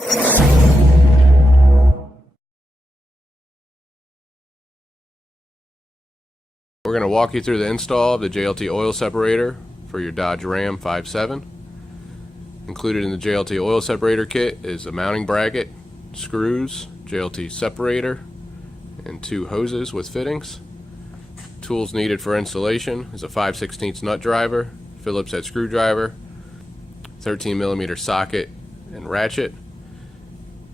We're going to walk you through the install of the JLT oil separator for your Dodge Ram 5.7. Included in the JLT oil separator kit is a mounting bracket, screws, JLT separator, and 2 hoses with fittings. Tools needed for installation is a 5/16 nut driver, Phillips head screwdriver, 13mm socket and ratchet,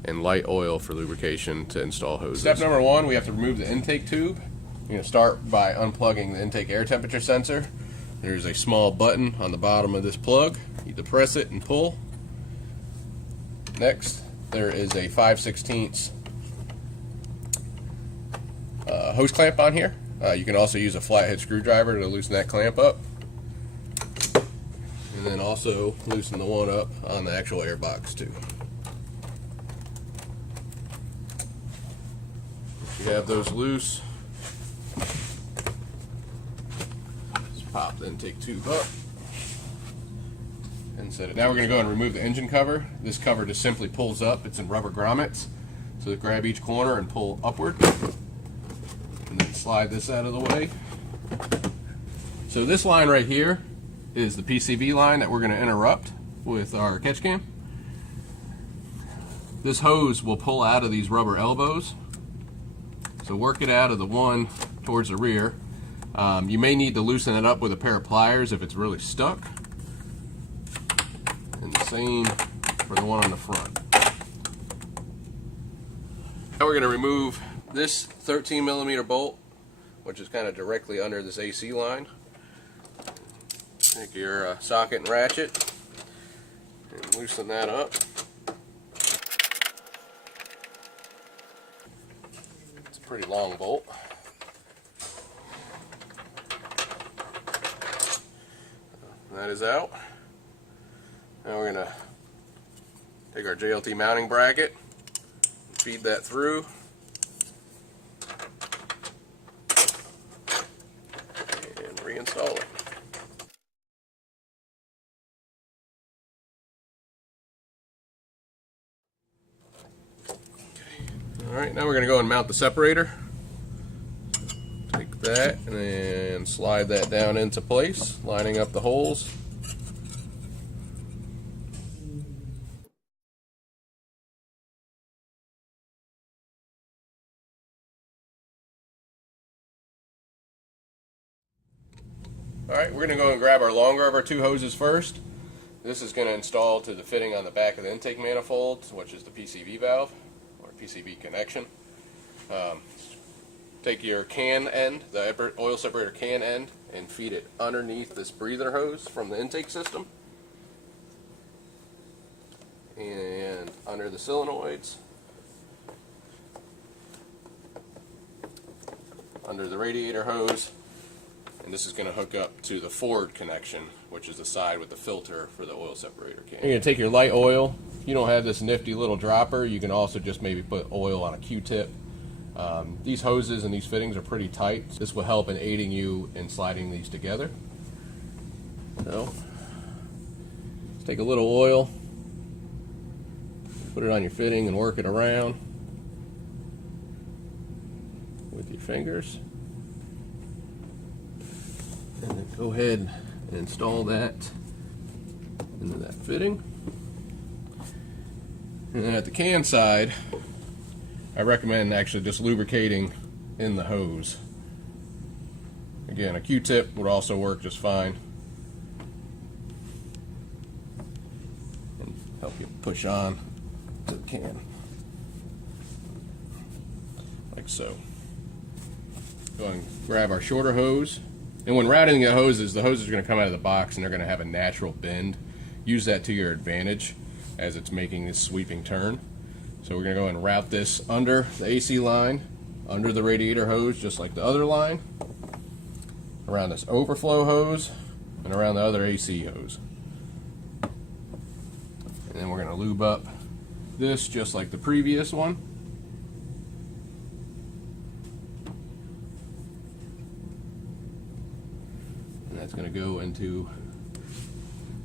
and light oil for lubrication to install hoses. Step number 1, we have to remove the intake tube. You're going to start by unplugging the intake air temperature sensor. There's a small button on the bottom of this plug. You depress it and pull. Next, there is a 5/16 hose clamp on here. You can also use a flathead screwdriver to loosen that clamp up. And then also loosen the one up on the actual air box too. If you have those loose, just pop the intake tube up and set it. Now we're going to go and remove the engine cover. This cover just simply pulls up. It's in rubber grommets. So grab each corner and pull upward. And then slide this out of the way. So this line right here is the PCV line that we're going to interrupt with our catch cam. This hose will pull out of these rubber elbows. So work it out of the one towards the rear. You may need to loosen it up with a pair of pliers if it's really stuck. And the same for the one on the front. Now we're going to remove this 13mm bolt, which is kind of directly under this AC line. Take your socket and ratchet and loosen that up. It's a pretty long bolt. That is out. Now we're going to take our JLT mounting bracket and feed that through. And reinstall it. Alright, now we're going to go and mount the separator. Take that and then slide that down into place, lining up the holes. Alright, we're going to go and grab our longer of our 2 hoses first. This is going to install to the fitting on the back of the intake manifold, which is the PCV valve, or PCV connection. Take your can end, the oil separator can end, and feed it underneath this breather hose from the intake system. And under the solenoids. Under the radiator hose. And this is going to hook up to the forward connection, which is the side with the filter for the oil separator can. You're going to take your light oil. If you don't have this nifty little dropper, you can also just maybe put oil on a Q-tip. These hoses and these fittings are pretty tight. This will help in aiding you in sliding these together. So, let's take a little oil, put it on your fitting and work it around with your fingers. And then go ahead and install that into that fitting. And then at the can side, I recommend actually just lubricating in the hose. Again, a Q-tip would also work just fine. And help you push on to the can. Like so. Go and grab our shorter hose. And when routing the hoses are going to come out of the box and they're going to have a natural bend. Use that to your advantage as it's making this sweeping turn. So we're going to go and route this under the AC line, under the radiator hose, just like the other line, around this overflow hose, and around the other AC hose. And then we're going to lube up this just like the previous one. And that's going to go into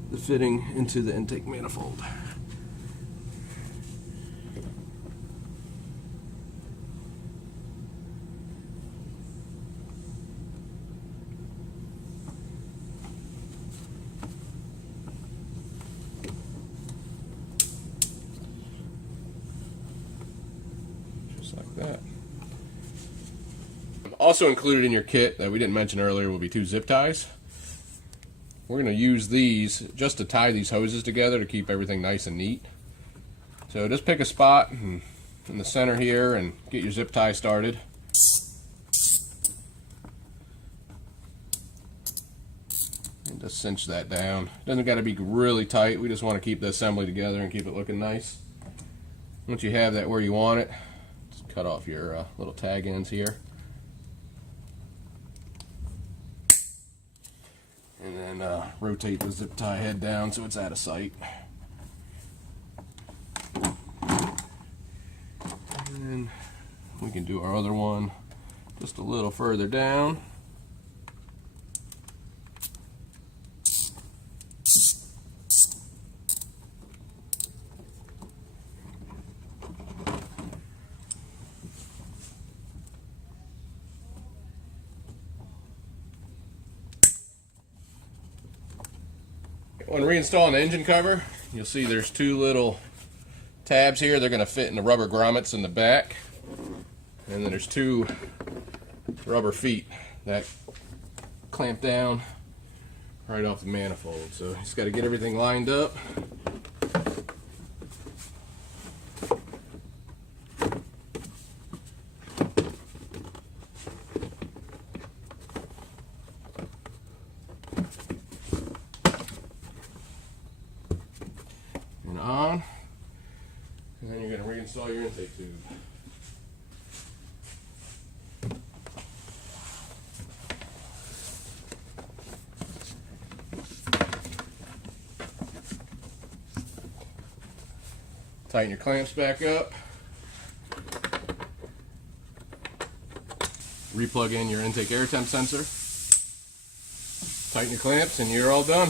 the fitting into the intake manifold. just like that. Also included in your kit that we didn't mention earlier will be 2 zip ties. We're going to use these just to tie these hoses together to keep everything nice and neat. So just pick a spot in the center here and get your zip tie started. And just cinch that down. Doesn't got to be really tight. We just want to keep the assembly together and keep it looking nice. Once you have that where you want it, just cut off your little tag ends here. And then rotate the zip tie head down so it's out of sight. And we can do our other one just a little further down. When reinstalling the engine cover, you'll see there's 2 little tabs here. They're going to fit in the rubber grommets in the back. And then there's 2 rubber feet that clamp down right off the manifold. So just got to get everything lined up. And on. And then you're going to reinstall your intake tube. Tighten your clamps back up. Replug in your intake air temp sensor. Tighten your clamps and you're all done.